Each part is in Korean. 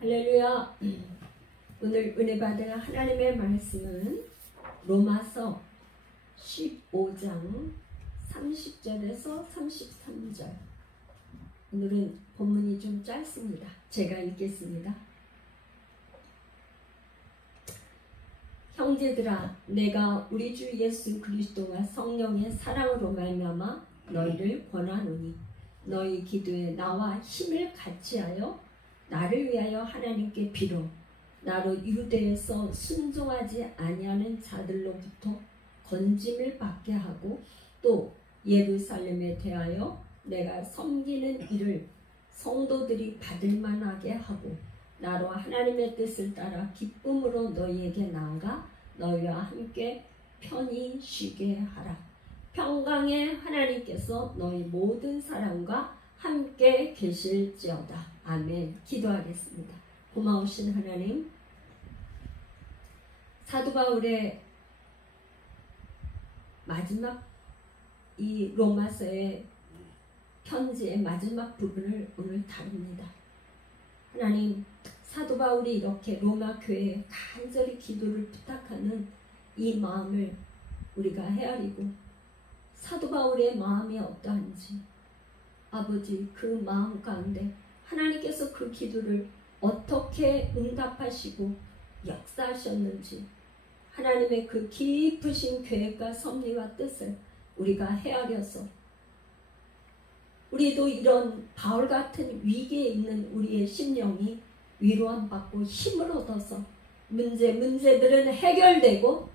할렐루야. 오늘 은혜 받을 하나님의 말씀은 로마서 15장 30절에서 33절. 오늘은 본문이 좀 짧습니다. 제가 읽겠습니다. 형제들아, 내가 우리 주 예수 그리스도와 성령의 사랑으로 말미암아 너희를 권하노니 너희 기도에 나와 힘을 같이하여 나를 위하여 하나님께 비로 나로 유대에서 순종하지 아니하는 자들로부터 건짐을 받게 하고 또 예루살렘에 대하여 내가 섬기는 일을 성도들이 받을 만하게 하고 나로 하나님의 뜻을 따라 기쁨으로 너희에게 나아가 너희와 함께 편히 쉬게 하라. 평강의 하나님께서 너희 모든 사람과 함께 계실지어다. 아멘. 기도하겠습니다. 고마우신 하나님, 사도 바울의 마지막 이 로마서의 편지의 마지막 부분을 오늘 다룹니다. 하나님, 사도 바울이 이렇게 로마 교회에 간절히 기도를 부탁하는 이 마음을 우리가 헤아리고 사도 바울의 마음이 어떠한지 아버지 그 마음 가운데 하나님께서 그 기도를 어떻게 응답하시고 역사하셨는지 하나님의 그 깊으신 계획과 섭리와 뜻을 우리가 헤아려서 우리도 이런 바울 같은 위기에 있는 우리의 심령이 위로함 받고 힘을 얻어서 문제들은 해결되고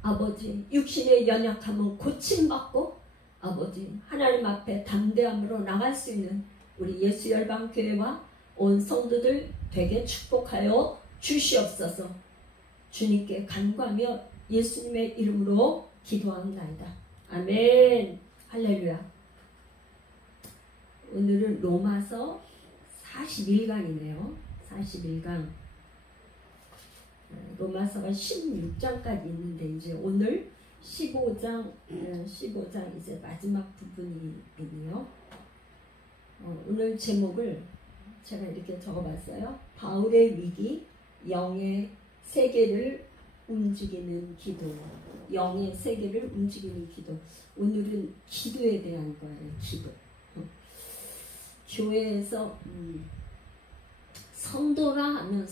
아버지 육신의 연약함은 고침받고 아버지 하나님 앞에 담대함으로 나갈 수 있는 우리 예수 열방 교회와 온 성도들 되게 축복하여 주시옵소서. 주님께 간구하며 예수님의 이름으로 기도합니다. 아멘. 할렐루야. 오늘은 로마서 41강이네요. 41강. 로마서가 16장까지 있는데 이제 오늘 15장 이제 마지막 부분이네요. 오늘 제목을 제가 이렇게 적어봤어요. 바울의 위기, 영의 세계를 움직이는 기도. 영의 세계를 움직이는 기도. 오늘은 기도에 대한 거예요. 기도. 교회에서 성도라 하면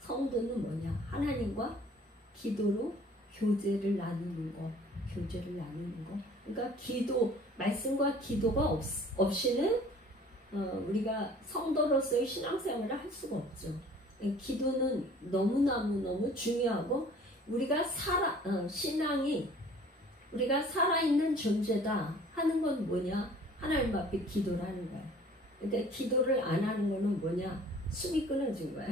성도는 뭐냐? 하나님과 기도로 교제를 나누는 거. 그러니까 기도, 말씀과 기도가 없이는 우리가 성도로서의 신앙생활을 할 수가 없죠. 기도는 너무 중요하고 우리가 신앙이 우리가 살아있는 존재다 하는 건 뭐냐? 하나님 앞에 기도를 하는 거야. 근데 기도를 안 하는 거는 뭐냐? 숨이 끊어진 거야.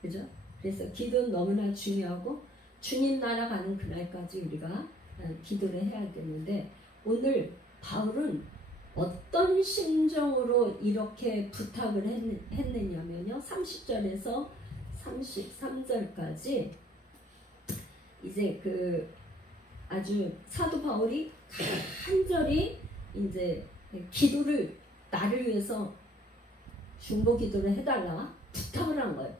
그죠? 그래서 기도는 너무나 중요하고 주님 나라 가는 그날까지 우리가 기도를 해야 되는데 오늘 바울은 어떤 심정으로 이렇게 부탁을 했느냐면요. 30절에서 33절까지 이제 그 아주 사도 바울이 간절히 이제 기도를 나를 위해서 중보 기도를 해달라 부탁을 한 거예요.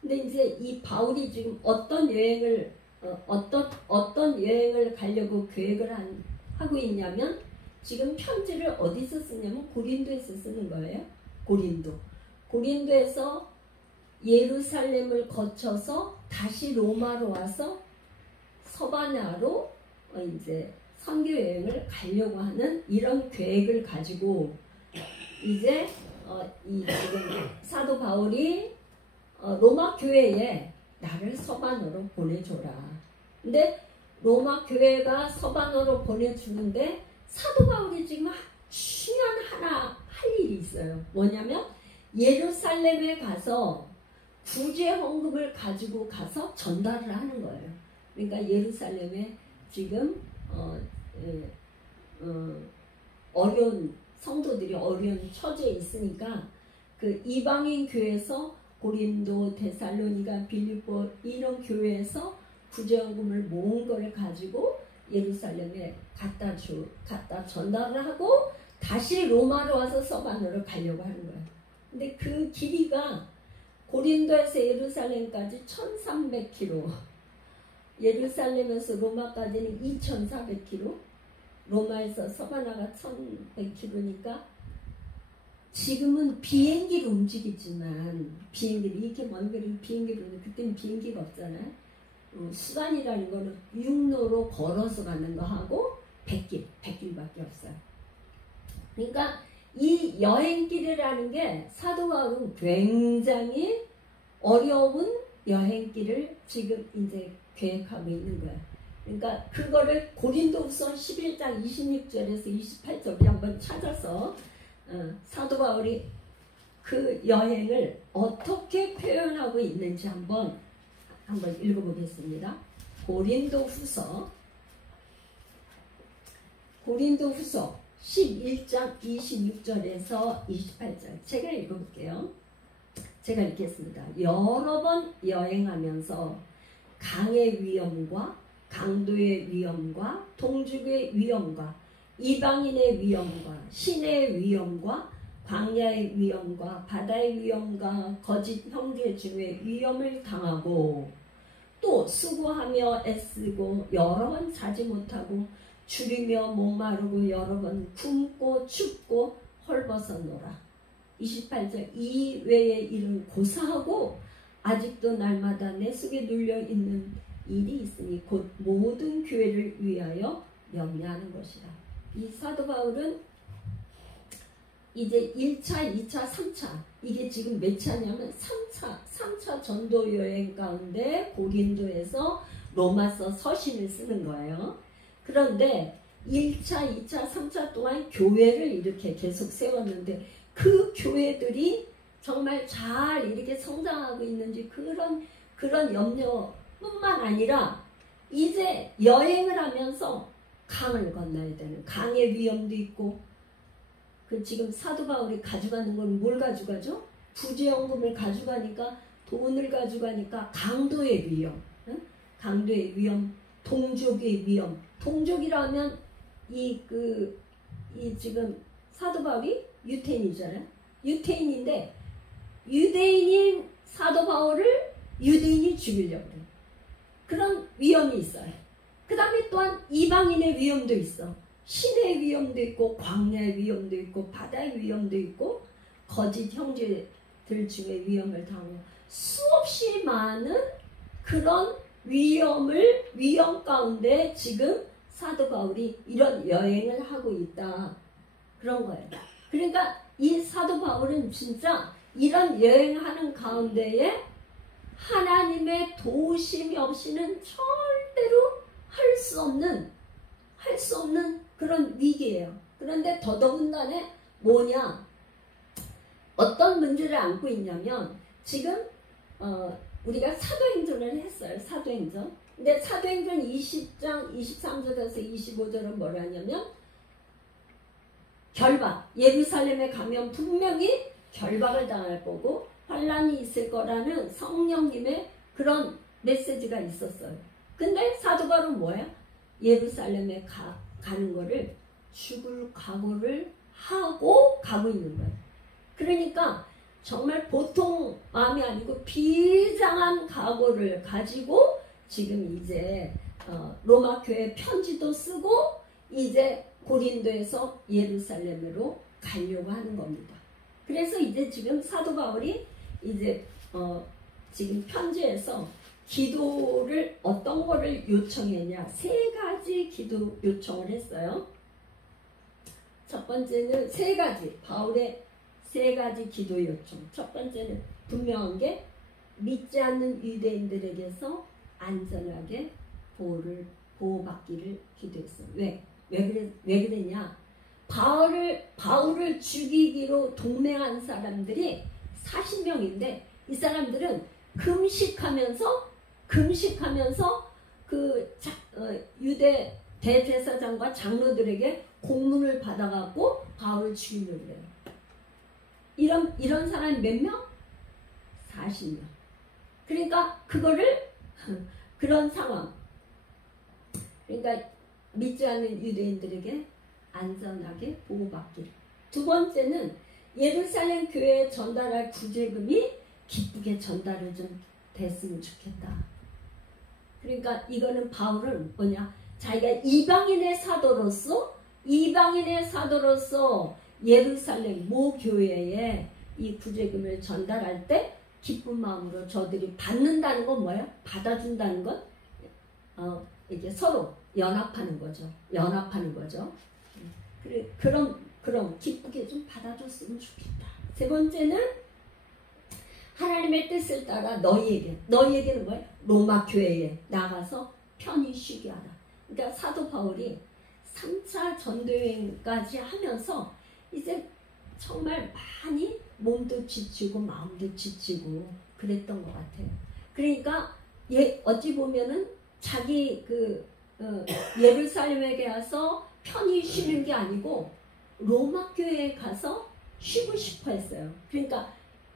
근데 이제 이 바울이 지금 어떤 여행을 가려고 계획을 하고 있냐면 지금 편지를 어디서 쓰냐면 고린도에서 쓰는 거예요. 고린도에서 예루살렘을 거쳐서 다시 로마로 와서 서바냐로 이제 선교 여행을 가려고 하는 이런 계획을 가지고 이제 지금 사도 바울이 로마 교회에 나를 서반으로 보내줘라. 근데 로마 교회가 서반으로 보내주는데 사도 바울이 지금 중요한 하나 할 일이 있어요. 뭐냐면 예루살렘에 가서 구제 헌금을 가지고 가서 전달을 하는 거예요. 그러니까 예루살렘에 지금 어려운 성도들이 어려운 처지에 있으니까 그 이방인 교회에서 고린도, 데살로니가, 빌립보 이런 교회에서 구제헌금을 모은 걸 가지고 예루살렘에 갖다 전달을 하고 다시 로마로 와서 서반으로 가려고 하는 거예요. 근데 그 길이가 고린도에서 예루살렘까지 1300km, 예루살렘에서 로마까지는 2400km, 로마에서 서바나가 1100km니까 지금은 비행기로 움직이지만, 비행기로 이렇게 먼 거리를 비행기로, 그때는 비행기가 없잖아요. 수단이라는 거는 육로로 걸어서 가는 거 하고 100길밖에 없어요. 그러니까 이 여행길이라는 게 사도 바울은 굉장히 어려운 여행길을 지금 이제 계획하고 있는 거예요. 그러니까 그거를 고린도후서 11장 26절에서 28절 한번 찾아서 사도 바울이 그 여행을 어떻게 표현하고 있는지 한번 읽어보겠습니다. 고린도후서 11장 26절에서 28절 제가 읽어볼게요. 제가 읽겠습니다. 여러 번 여행하면서 강의 위험과 강도의 위험과 동족의 위험과 이방인의 위험과 신의 위험과 광야의 위험과 바다의 위험과 거짓 형제 중의 위험을 당하고 또 수고하며 애쓰고 여러 번 자지 못하고 줄이며 목마르고 여러 번 굶고 춥고 헐벗어노라. 28절 이 외의 일은 고사하고 아직도 날마다 내 속에 눌려있는 일이 있으니 곧 모든 교회를 위하여 염려하는 것이라. 이 사도 바울은 이제 1차, 2차, 3차 이게 지금 몇 차냐면 3차 전도 여행 가운데 고린도에서 로마서 서신을 쓰는 거예요. 그런데 1차, 2차, 3차 동안 교회를 이렇게 계속 세웠는데 그 교회들이 정말 잘 이렇게 성장하고 있는지 그런 염려뿐만 아니라 이제 여행을 하면서 강을 건너야 되는 강의 위험도 있고 그 지금 사도 바울이 가져가는 건 뭘 가져가죠? 부재연금을 가져가니까 돈을 가져가니까 강도의 위험, 강도의 위험, 동족의 위험. 동족이라면 이 지금 사도 바울이 유태인이잖아요. 유태인인데 유대인인 사도 바울을 유대인이 죽이려고 해요. 그런 위험이 있어요. 그 다음에 또한 이방인의 위험도 있어. 신의 위험도 있고 광야의 위험도 있고 바다의 위험도 있고 거짓 형제들 중에 위험을 당하고 수없이 많은 그런 위험 가운데 지금 사도 바울이 이런 여행을 하고 있다. 그런 거예요. 그러니까 이 사도 바울은 진짜 이런 여행하는 가운데에 하나님의 도우심이 없이는 절대로 할 수 없는 그런 위기예요. 그런데 더더군다나 뭐냐? 어떤 문제를 안고 있냐면 지금 우리가 사도행전을 했어요. 사도행전. 근데 사도행전 20장 23절에서 25절은 뭐라 하냐면 결박. 예루살렘에 가면 분명히 결박을 당할 거고 환란이 있을 거라는 성령님의 그런 메시지가 있었어요. 근데 사도 바울은 뭐야? 예루살렘에 가는 거를 죽을 각오를 하고 가고 있는 거예요. 그러니까 정말 보통 마음이 아니고 비장한 각오를 가지고 지금 이제 로마 교회 편지도 쓰고 이제 고린도에서 예루살렘으로 가려고 하는 겁니다. 그래서 이제 지금 사도 바울이 이제 지금 편지에서 기도를 어떤 거를 요청했냐 3가지 기도 요청을 했어요. 첫 번째는 3가지 바울의 3가지 기도 요청. 첫 번째는 분명한 게 믿지 않는 유대인들에게서 안전하게 보호받기를 기도했어요. 왜 그랬냐? 바울을 죽이기로 동맹한 사람들이 40명인데 이 사람들은 금식하면서 유대 대제사장과 장로들에게 공문을 받아갖고 바울을 죽이려고 그래요. 이런 사람이 몇 명? 40명. 그러니까 그런 상황. 그러니까 믿지 않는 유대인들에게 안전하게 보호받기를. 두 번째는 예루살렘 교회에 전달할 구제금이 기쁘게 전달을 좀 됐으면 좋겠다. 그러니까 이거는 바울은 뭐냐, 자기가 이방인의 사도로서 예루살렘 모 교회에 이 구제금을 전달할 때 기쁜 마음으로 저들이 받는다는 건 뭐예요? 받아준다는 건 이게 서로 연합하는 거죠. 그럼 기쁘게 좀 받아줬으면 좋겠다. 세 번째는 하나님의 뜻을 따라 너희에게는 뭐예요? 로마 교회에 나가서 편히 쉬게 하라. 그러니까 사도 바울이 3차 전도여행까지 하면서 이제 정말 많이 몸도 지치고 마음도 지치고 그랬던 것 같아요. 그러니까 어찌 보면은 자기 예루살렘에 가서 편히 쉬는 게 아니고 로마 교회에 가서 쉬고 싶어 했어요. 그러니까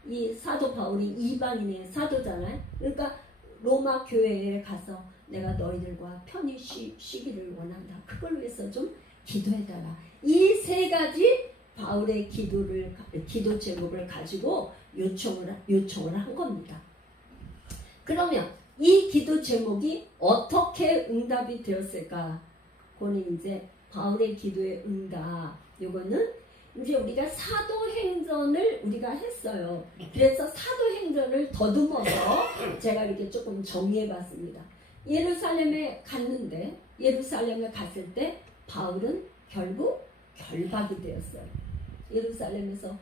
이 사도 바울이 이방인의 사도잖아요. 그러니까 로마 교회에 가서 내가 너희들과 편히 쉬기를 원한다. 그걸 위해서 좀 기도해달라. 이 세 가지 바울의 기도 제목을 가지고 요청을 한 겁니다. 그러면 이 기도 제목이 어떻게 응답이 되었을까? 그거는 이제 바울의 기도의 응답. 요거는 이제 우리가 사도행전을 우리가 했어요. 그래서 사도행전을 더듬어서 제가 이렇게 조금 정리해봤습니다. 예루살렘에 갔을 때 바울은 결국 결박이 되었어요. 예루살렘에서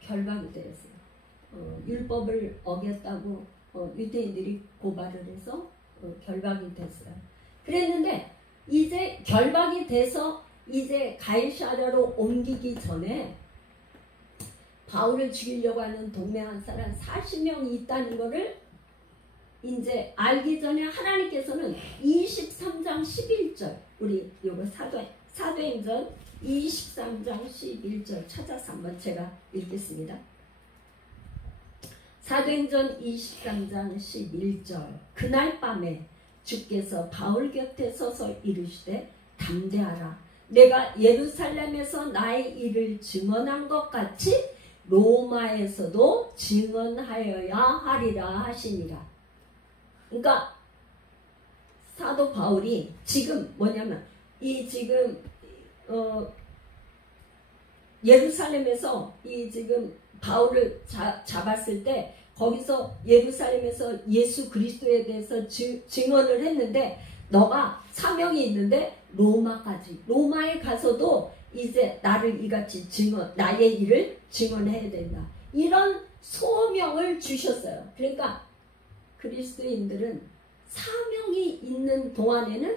결박이 되었어요. 율법을 어겼다고 유대인들이 고발을 해서 결박이 됐어요. 그랬는데 이제 결박이 돼서 이제 가이사랴로 옮기기 전에 바울을 죽이려고 하는 동맹한 사람 40명이 있다는 것을 이제 알기 전에 하나님께서는 23장 11절 우리 요거 사도행전 23장 11절 찾아서 한번 제가 읽겠습니다. 사도행전 23장 11절 그날 밤에 주께서 바울 곁에 서서 이르시되 담대하라. 내가 예루살렘에서 나의 일을 증언한 것 같이 로마에서도 증언하여야 하리라 하시니라. 그러니까 사도 바울이 지금 뭐냐면 예루살렘에서 지금 바울을 잡았을 때 거기서 예루살렘에서 예수 그리스도에 대해서 증언을 했는데 너가 사명이 있는데 로마에 가서도 이제 나를 이같이 나의 일을 증언해야 된다. 이런 소명을 주셨어요. 그러니까 그리스도인들은 사명이 있는 동안에는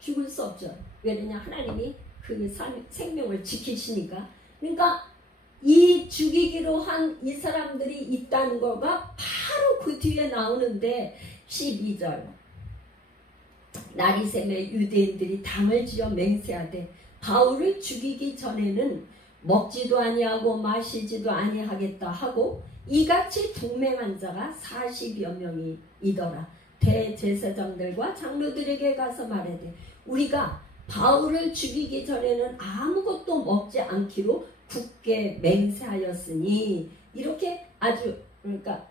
죽을 수 없죠. 왜냐하면 하나님이 그 생명을 지키시니까. 그러니까 이 죽이기로 한 이 사람들이 있다는 거가 바로 그 뒤에 나오는데 12절 날이 새매 유대인들이 당을 지어 맹세하되 바울을 죽이기 전에는 먹지도 아니하고 마시지도 아니하겠다 하고 이같이 동맹한 자가 40여 명이 이더라. 대제사장들과 장로들에게 가서 말하되 우리가 바울을 죽이기 전에는 아무것도 먹지 않기로 굳게 맹세하였으니 이렇게 아주 그러니까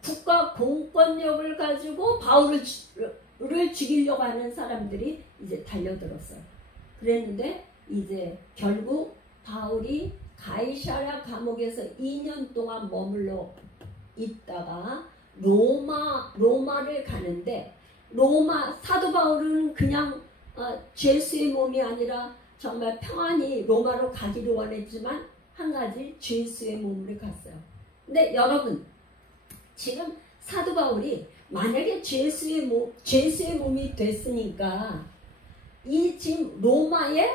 국가 공권력을 가지고 바울을 죽이려고 하는 사람들이 이제 달려들었어요. 그랬는데 이제 결국 바울이 가이사랴 감옥에서 2년 동안 머물러 있다가 로마를 가는데 사도 바울은 그냥 죄수의 몸이 아니라 정말 평안히 로마로 가기를 원했지만 한 가지 죄수의 몸으로 갔어요. 근데 여러분 지금 사도 바울이 만약에 죄수의 몸이 됐으니까 이 지금 로마의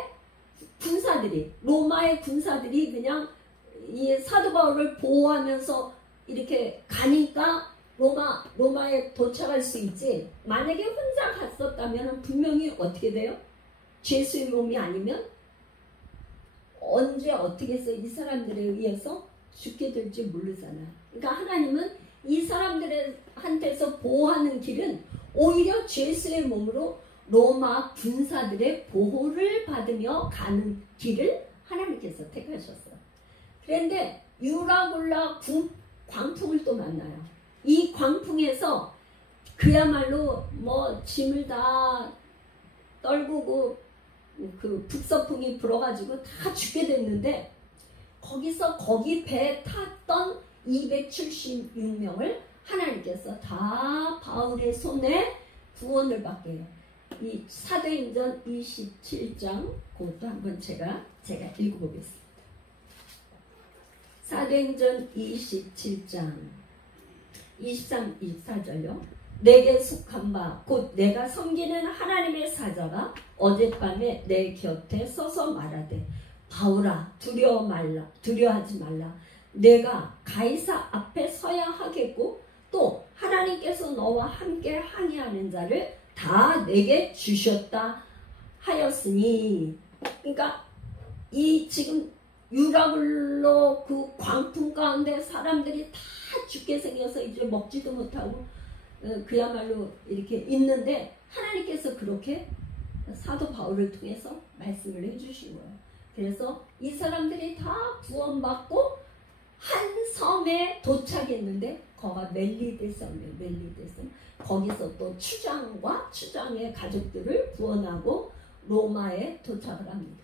군사들이 그냥 이 사도 바울을 보호하면서 이렇게 가니까 로마에 도착할 수 있지. 만약에 혼자 갔었다면 분명히 어떻게 돼요? 죄수의 몸이 아니면 언제 어떻게 해서 이 사람들에 의해서 죽게 될지 모르잖아요. 그러니까 하나님은 이 사람들한테서 보호하는 길은 오히려 죄수의 몸으로 로마 군사들의 보호를 받으며 가는 길을 하나님께서 택하셨어요. 그런데 유라굴라 광풍을 또 만나요. 이 광풍에서 그야말로 뭐 짐을 다 떨구고 그 북서풍이 불어가지고 다 죽게 됐는데 거기 배에 탔던 276명을 하나님께서 다 바울의 손에 구원을 받게 해요. 이 사도행전 27장 그것도 한번 제가 읽어보겠습니다. 사도행전 27장 23, 24절요. 내게 속한 바 곧 내가 섬기는 하나님의 사자가 어젯밤에 내 곁에 서서 말하되 바울아 두려워하지 말라. 내가 가이사 앞에 서야 하겠고 또 하나님께서 너와 함께 항해하는 자를 다 내게 주셨다 하였으니. 그러니까 이 지금 유라굴로 그 광풍 가운데 사람들이 다 죽게 생겨서 이제 먹지도 못하고 그야말로 이렇게 있는데 하나님께서 그렇게 사도 바울을 통해서 말씀을 해주신 거예요. 그래서 이 사람들이 다 구원받고 한 섬에 도착했는데 거기가 멜리데 섬이에요. 멜리데 섬. 거기서 또 추장과 추장의 가족들을 구원하고 로마에 도착을 합니다.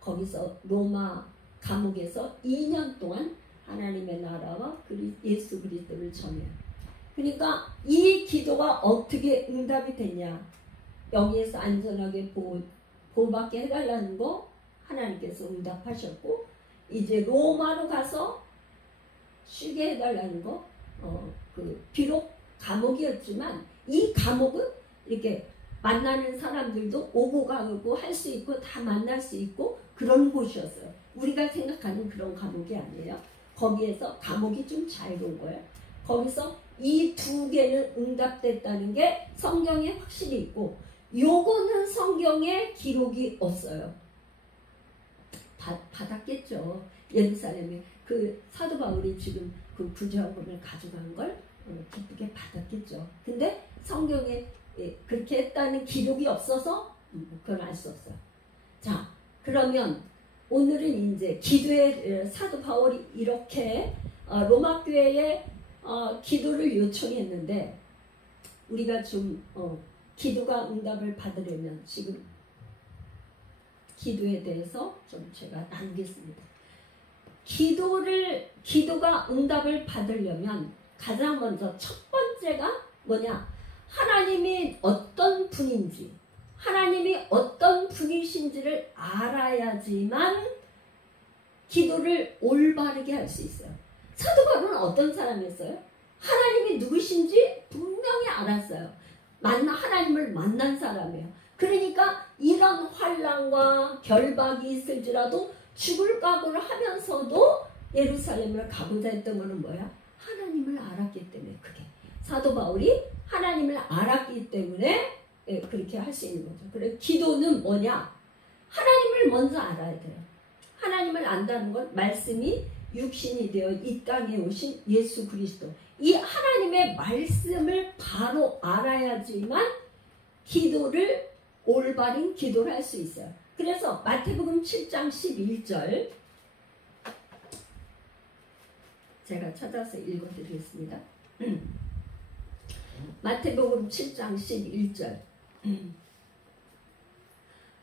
거기서 로마 감옥에서 2년 동안 하나님의 나라와 예수 그리스도를 전해요. 그러니까 이 기도가 어떻게 응답이 됐냐? 여기에서 안전하게 보호받게 해달라는 거 하나님께서 응답하셨고, 이제 로마로 가서 쉬게 해달라는 거, 비록 감옥이었지만 이 감옥은 이렇게 만나는 사람들도 오고 가고 할 수 있고 다 만날 수 있고 그런 곳이었어요. 우리가 생각하는 그런 감옥이 아니에요. 거기에서 감옥이 좀 자유로운 거예요. 거기서 이 두 개는 응답됐다는 게 성경에 확실히 있고, 요거는 성경에 기록이 없어요. 받았겠죠. 예루살렘에 그 사도 바울이 지금 그 구제하금을 가져간 걸 기쁘게 받았겠죠. 근데 성경에 그렇게 했다는 기록이 없어서 그건 알 수 없어요. 자, 그러면 오늘은 이제 기도에 사도 바울이 이렇게 로마 교회에 기도를 요청했는데, 우리가 좀 기도가 응답을 받으려면 지금 기도에 대해서 좀 제가 나누겠습니다. 기도가 응답을 받으려면 가장 먼저 첫 번째가 뭐냐? 하나님이 어떤 분인지, 하나님이 어떤 분이신지를 알아야지만 기도를 올바르게 할 수 있어요. 사도 바울은 어떤 사람이었어요? 하나님이 누구신지 분명히 알았어요. 하나님을 만난 사람이에요. 그러니까 이런 환난과 결박이 있을지라도 죽을 각오를 하면서도 예루살렘을 가고자 했던 것은 뭐야? 하나님을 알았기 때문에. 그게 사도 바울이 하나님을 알았기 때문에 그렇게 할 수 있는 거죠. 그래서 기도는 뭐냐? 하나님을 먼저 알아야 돼요. 하나님을 안다는 건 말씀이 육신이 되어 이 땅에 오신 예수 그리스도, 이 하나님의 말씀을 바로 알아야지만 기도를, 올바른 기도를 할 수 있어요. 그래서 마태복음 7장 11절 제가 찾아서 읽어드리겠습니다. 마태복음 7장 11절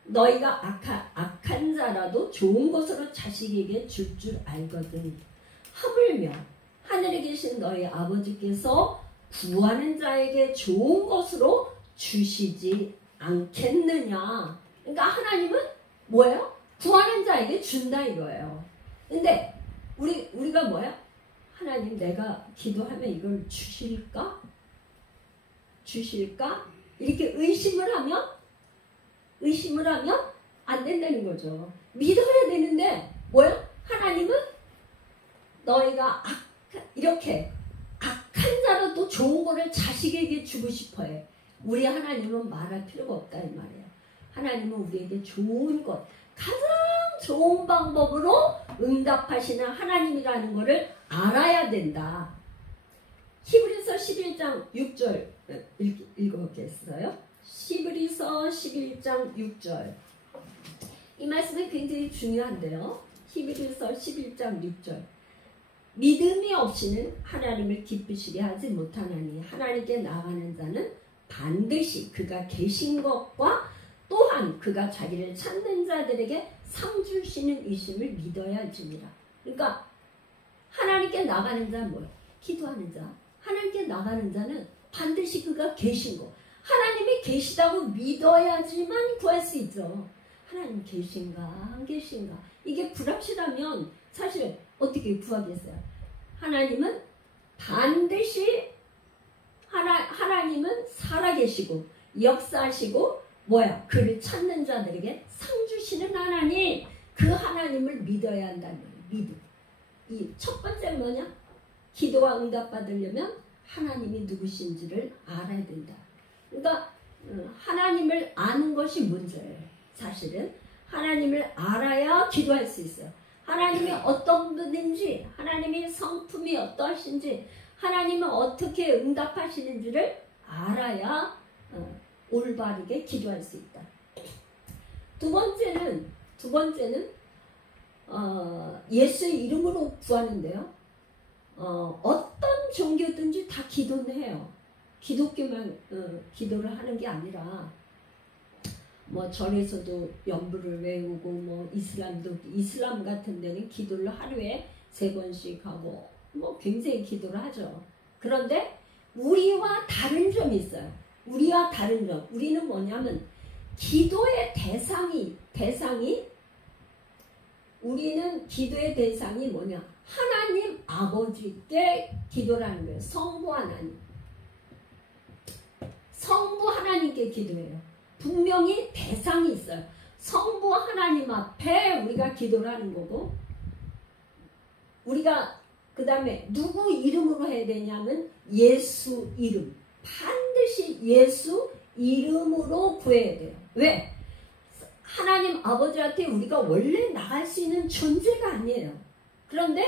너희가 악한 자라도 좋은 것으로 자식에게 줄 줄 알거든. 하물며 하늘에 계신 너희 아버지께서 구하는 자에게 좋은 것으로 주시지 않겠느냐. 그러니까 하나님은 뭐예요? 구하는 자에게 준다 이거예요. 근데 우리가 뭐야? 하나님, 내가 기도하면 이걸 주실까? 이렇게 의심을 하면 안 된다는 거죠. 믿어야 되는데 뭐야? 하나님은 너희가 이렇게 악한 자라도 좋은 거를 자식에게 주고 싶어해. 우리 하나님은 말할 필요가 없다 이 말이에요. 하나님은 우리에게 좋은 것, 가장 좋은 방법으로 응답하시는 하나님이라는 것을 알아야 된다. 히브리서 11장 6절 읽어보겠어요. 히브리서 11장 6절. 이 말씀이 굉장히 중요한데요. 히브리서 11장 6절. 믿음이 없이는 하나님을 기쁘시게 하지 못하나니 하나님께 나가는 자는 반드시 그가 계신 것과 또한 그가 자기를 찾는 자들에게 상 주시는 이심을 믿어야 할지니라. 그러니까 하나님께 나가는 자는 뭐예요? 기도하는 자. 하나님께 나가는 자는 반드시 그가 계신 거. 하나님이 계시다고 믿어야지만 구할 수 있죠. 하나님 계신가 안 계신가 이게 불확실하면 사실 어떻게 구하겠어요? 하나님은 반드시 하나님은 살아계시고 역사하시고 뭐야? 그를 찾는 자들에게 상 주시는 하나님, 그 하나님을 믿어야 한다는 거예요. 믿음. 이 첫 번째 뭐냐? 기도가 응답받으려면 하나님이 누구신지를 알아야 된다. 그러니까 하나님을 아는 것이 문제예요. 사실은 하나님을 알아야 기도할 수 있어요. 하나님이 어떤 분인지, 하나님의 성품이 어떠하신지, 하나님은 어떻게 응답하시는지를 알아야 올바르게 기도할 수 있다. 두 번째는 예수의 이름으로 구하는데요. 어떤 종교든지 다 기도는 해요. 기독교만 기도를 하는 게 아니라 뭐 절에서도 연부를 외우고 뭐 이슬람 같은 데는 기도를 하루에 3번씩 하고 뭐 굉장히 기도를 하죠. 그런데 우리와 다른 점이 있어요. 우리와 다른 점. 우리는 뭐냐면 기도의 대상이 우리는 기도의 대상이 뭐냐? 하나님 아버지께 기도라는 거예요. 성부 하나님. 성부 하나님께 기도해요. 분명히 대상이 있어요. 성부 하나님 앞에 우리가 기도를 하는 거고, 우리가 그 다음에 누구 이름으로 해야 되냐면 예수 이름. 반드시 예수 이름으로 구해야 돼요. 왜? 하나님 아버지한테 우리가 원래 나갈 수 있는 존재가 아니에요. 그런데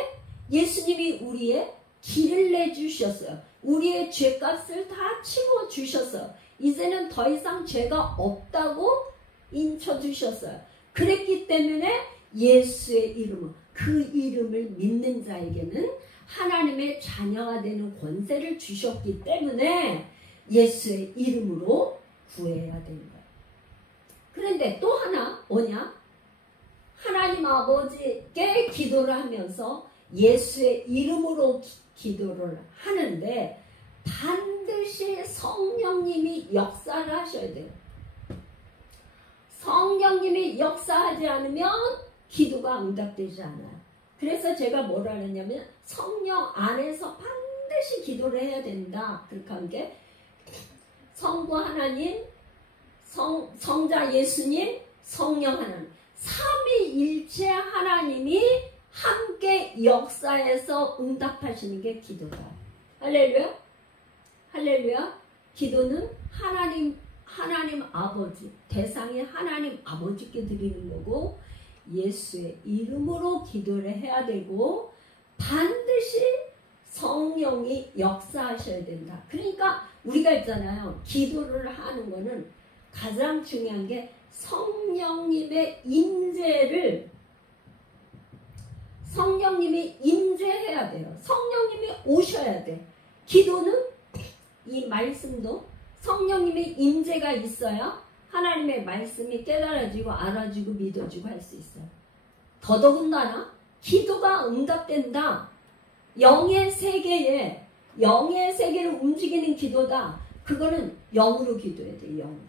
예수님이 우리의 길을 내주셨어요. 우리의 죄값을 다 치워주셨어요. 이제는 더 이상 죄가 없다고 인쳐주셨어요. 그랬기 때문에 예수의 이름은, 그 이름을 믿는 자에게는 하나님의 자녀가 되는 권세를 주셨기 때문에 예수의 이름으로 구해야 되는 거예요. 그런데 또 하나 뭐냐? 하나님 아버지께 기도를 하면서 예수의 이름으로 기도를 하는데 반드시 성령님이 역사를 하셔야 돼요. 성령님이 역사하지 않으면 기도가 응답되지 않아요. 그래서 제가 뭐라 하냐면 성령 안에서 반드시 기도를 해야 된다. 그렇게 한 게 성부 하나님, 성자 예수님, 성령 하나님, 삼위일체 하나님이 함께 역사해서 응답하시는 게 기도다. 할렐루야. 할렐루야. 기도는 하나님 아버지, 대상이 하나님 아버지께 드리는 거고, 예수의 이름으로 기도를 해야 되고, 반드시 성령이 역사하셔야 된다. 그러니까 우리가 있잖아요. 기도를 하는 거는 가장 중요한 게 성령님의 성령님이 임재해야 돼요. 성령님이 오셔야 돼. 기도는 이 말씀도 성령님의 임재가 있어야 하나님의 말씀이 깨달아지고 알아지고 믿어지고 할 수 있어요. 더더군다나 기도가 응답된다. 영의 세계를 움직이는 기도다. 그거는 영으로 기도해야 돼요. 영.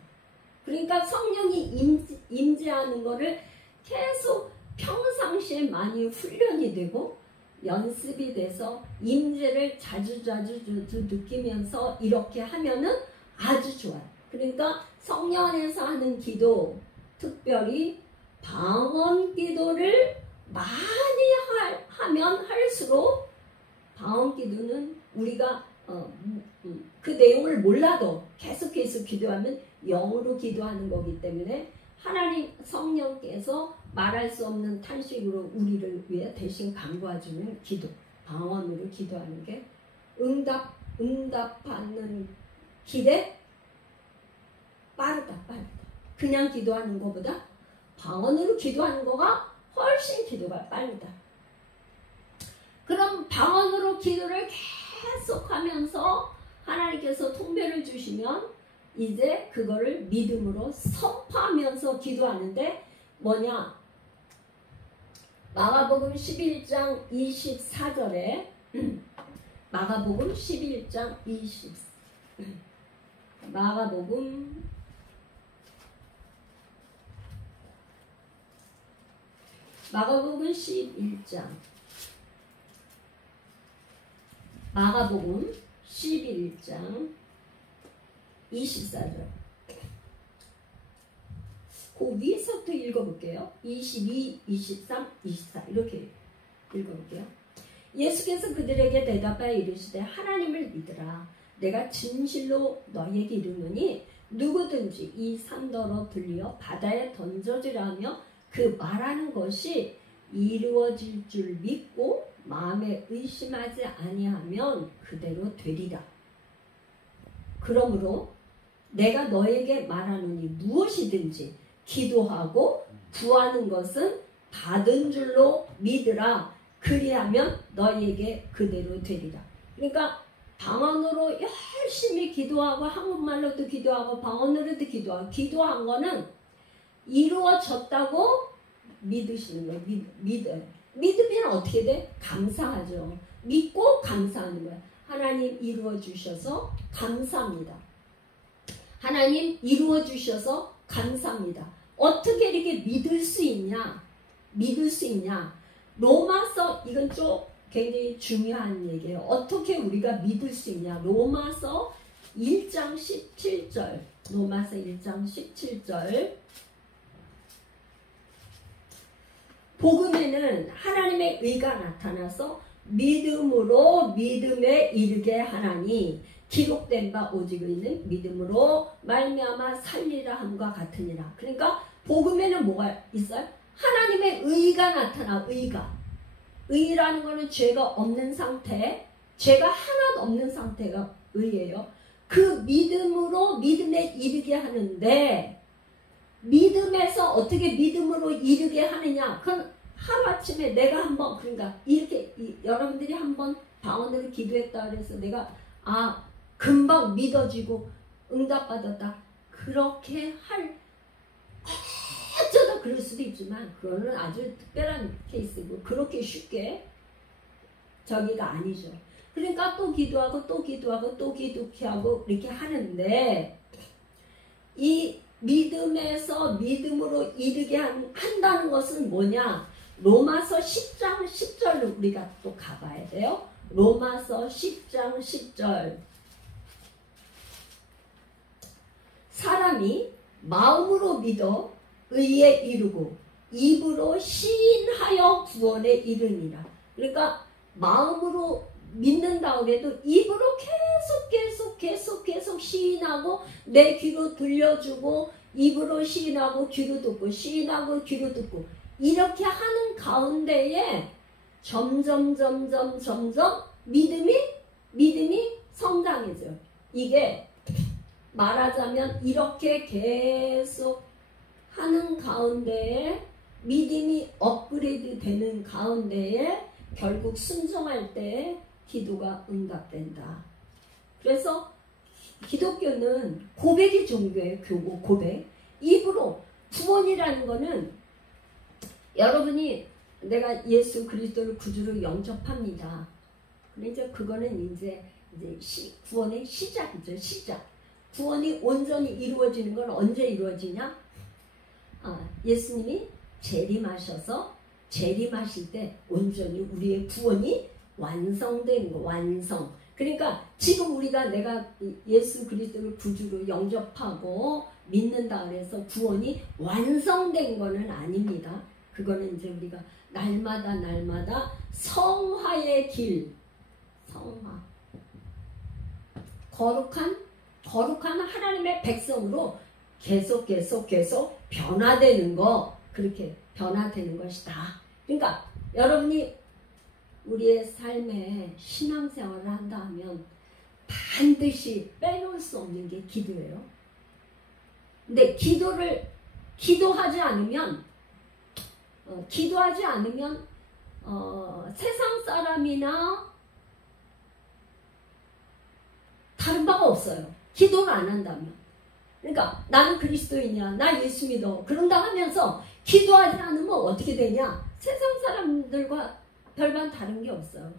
그러니까 성령이 임재하는 거를 계속 평상시에 많이 훈련이 되고 연습이 돼서 임재를 자주 느끼면서 이렇게 하면은 아주 좋아요. 그러니까 성령 안에서 하는 기도, 특별히 방언 기도를 많이 하면 할수록 방언 기도는 우리가 그 내용을 몰라도 계속해서 기도하면 영으로 기도하는 거기 때문에 하나님 성령께서 말할 수 없는 탄식으로 우리를 위해 대신 간구해주는 기도, 방언으로 기도하는 게 응답받는 길에 빠르다. 그냥 기도하는 것보다 방언으로 기도하는 거가 훨씬 기도가 빠르다. 그럼 방언으로 기도를 계속 하면서 하나님께서 통배를 주시면 이제 그거를 믿음으로 선포하면서 기도하는데 뭐냐? 마가복음 11장 24절에 마가복음 11장 20 마가복음 11장 마가복음 11장 24절 그 위에서부터 읽어볼게요. 22, 23, 24 이렇게 읽어볼게요. 예수께서 그들에게 대답하여 이르시되 하나님을 믿으라. 내가 진실로 너희에게 이르노니 누구든지 이 산더러 들려 바다에 던져지라며 그 말하는 것이 이루어질 줄 믿고 마음에 의심하지 아니하면 그대로 되리라. 그러므로 내가 너에게 말하노니 무엇이든지 기도하고 구하는 것은 받은 줄로 믿으라. 그리하면 너희에게 그대로 되리라. 그러니까 방언으로 열심히 기도하고 한국말로도 기도하고 방언으로도 기도하고 기도한 거는 이루어졌다고 믿으시는 거예요. 믿으면 어떻게 돼? 감사하죠. 믿고 감사하는 거예요. 하나님 이루어 주셔서 감사합니다. 하나님 이루어 주셔서 감사합니다. 어떻게 이렇게 믿을 수 있냐? 로마서 이건 좀 굉장히 중요한 얘기예요. 어떻게 우리가 믿을 수 있냐? 로마서 1장 17절 로마서 1장 17절 복음에는 하나님의 의가 나타나서 믿음으로 믿음에 이르게 하나니 기록된 바 오직 의는 믿음으로 말미암아 살리라 함과 같으니라. 그러니까 복음에는 뭐가 있어요? 하나님의 의가 나타나. 의라는 거는 죄가 없는 상태, 죄가 하나도 없는 상태가 의예요. 그 믿음으로 믿음에 이르게 하는데 믿음에서 어떻게 믿음으로 이르게 하느냐? 그건 하루아침에 내가 한번 그러니까 이렇게 여러분들이 한번 방언으로 기도했다 그래서 내가 금방 믿어지고 응답받았다. 그렇게 어쩌다 그럴 수도 있지만 그거는 아주 특별한 케이스고 그렇게 쉽게 저기가 아니죠. 그러니까 또 기도하고 또 기도하고 또 기도하고 이렇게 하는데 이 믿음에서 믿음으로 이르게 한다는 것은 뭐냐? 로마서 10장 10절로 우리가 또 가봐야 돼요. 로마서 10장 10절 사람이 마음으로 믿어 의에 이르고 입으로 시인하여 구원에 이르니라. 그러니까 마음으로 믿는 다음에도 입으로 계속 시인하고 내 귀로 들려주고 입으로 시인하고 귀로 듣고 시인하고 귀로 듣고 이렇게 하는 가운데에 점점 믿음이 성장해져요. 이게 말하자면 이렇게 계속 하는 가운데에 믿음이 업그레이드 되는 가운데에 결국 순종할 때 기도가 응답된다. 그래서 기독교는 고백이 종교예요. 고백. 입으로 구원이라는 거는 여러분이 내가 예수 그리스도를 구주로 영접합니다. 그러니까 그거는 이제 구원의 시작이죠. 시작. 구원이 온전히 이루어지는 건 언제 이루어지냐? 예수님이 재림하실 때 온전히 우리의 구원이 완성된 거, 완성. 그러니까 지금 내가 예수 그리스도를 구주로 영접하고 믿는다 그래서 구원이 완성된 거는 아닙니다. 그거는 이제 우리가 날마다 성화의 길, 성화. 거룩한 하나님의 백성으로 계속 변화되는 거, 그렇게 변화되는 것이다. 그러니까 여러분이 우리의 삶에 신앙생활을 한다 하면 반드시 빼놓을 수 없는 게 기도예요. 근데 기도하지 않으면 세상 사람이나 다른 바가 없어요. 기도를 안 한다면. 그러니까 나는 그리스도인이야, 나 예수 믿어, 그런다 하면서 기도하지 않으면 어떻게 되냐? 세상 사람들과 별반 다른 게 없어요.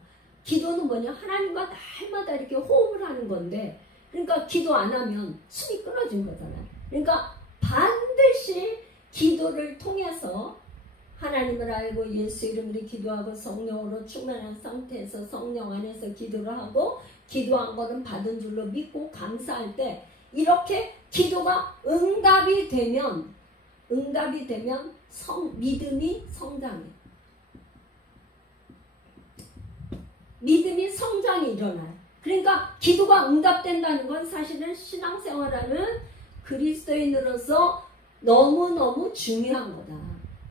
기도는 뭐냐? 하나님과 날마다 이렇게 호흡을 하는 건데, 그러니까 기도 안 하면 숨이 끊어진 거잖아요. 그러니까 반드시 기도를 통해서 하나님을 알고 예수 이름으로 기도하고 성령으로 충만한 상태에서 성령 안에서 기도를 하고, 기도한 거는 받은 줄로 믿고 감사할 때, 이렇게 기도가 응답이 되면 믿음이 성장해. 믿음이 성장이 일어나요. 그러니까 기도가 응답된다는 건 사실은 신앙생활하는 그리스도인으로서 너무너무 중요한 거다.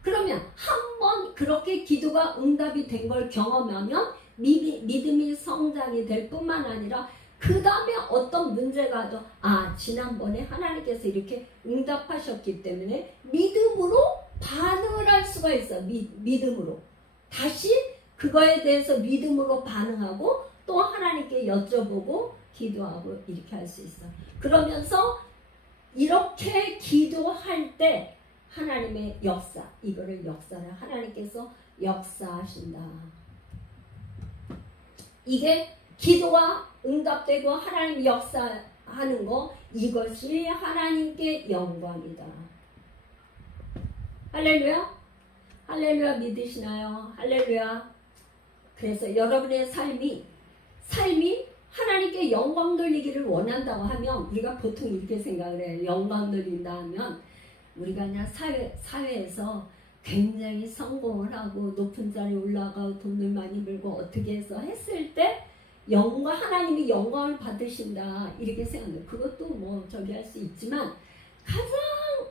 그러면 한번 그렇게 기도가 응답이 된 걸 경험하면 믿음이 성장이 될 뿐만 아니라 그 다음에 어떤 문제가 와도 지난번에 하나님께서 이렇게 응답하셨기 때문에 믿음으로 반응을 할 수가 있어. 믿음으로 다시 그거에 대해서 믿음으로 반응하고 또 하나님께 여쭤보고 기도하고 이렇게 할 수 있어. 그러면서 이렇게 기도할 때 하나님의 역사, 이거를 역사를 하나님께서 역사하신다. 이게 기도가 응답되고 하나님 역사하는 거, 이것이 하나님께 영광이다. 할렐루야? 할렐루야 믿으시나요? 할렐루야. 그래서 여러분의 삶이 하나님께 영광 돌리기를 원한다고 하면 우리가 보통 이렇게 생각을 해요. 영광 돌린다 하면 우리가 그냥 사회에서 굉장히 성공을 하고 높은 자리에 올라가고 돈을 많이 벌고 어떻게 해서 했을 때 하나님이 영광을 받으신다 이렇게 생각해요. 그것도 저기 할 수 있지만 가장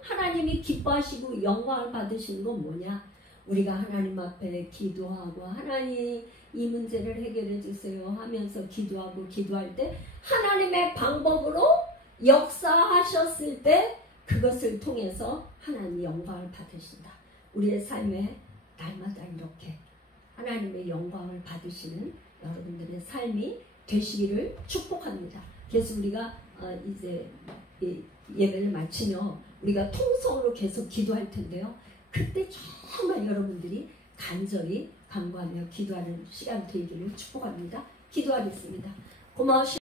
하나님이 기뻐하시고 영광을 받으시는 건 뭐냐? 우리가 하나님 앞에 기도하고 하나님 이 문제를 해결해 주세요 하면서 기도하고 기도할 때 하나님의 방법으로 역사하셨을 때 그것을 통해서 하나님 영광을 받으신다. 우리의 삶에 날마다 이렇게 하나님의 영광을 받으시는 여러분들의 삶이 되시기를 축복합니다. 그래서 우리가 이제 예배를 마치며 우리가 통성으로 계속 기도할 텐데요. 그때 정말 여러분들이 간절히 간구하며 기도하는 시간 되기를 축복합니다. 기도하겠습니다. 고마우시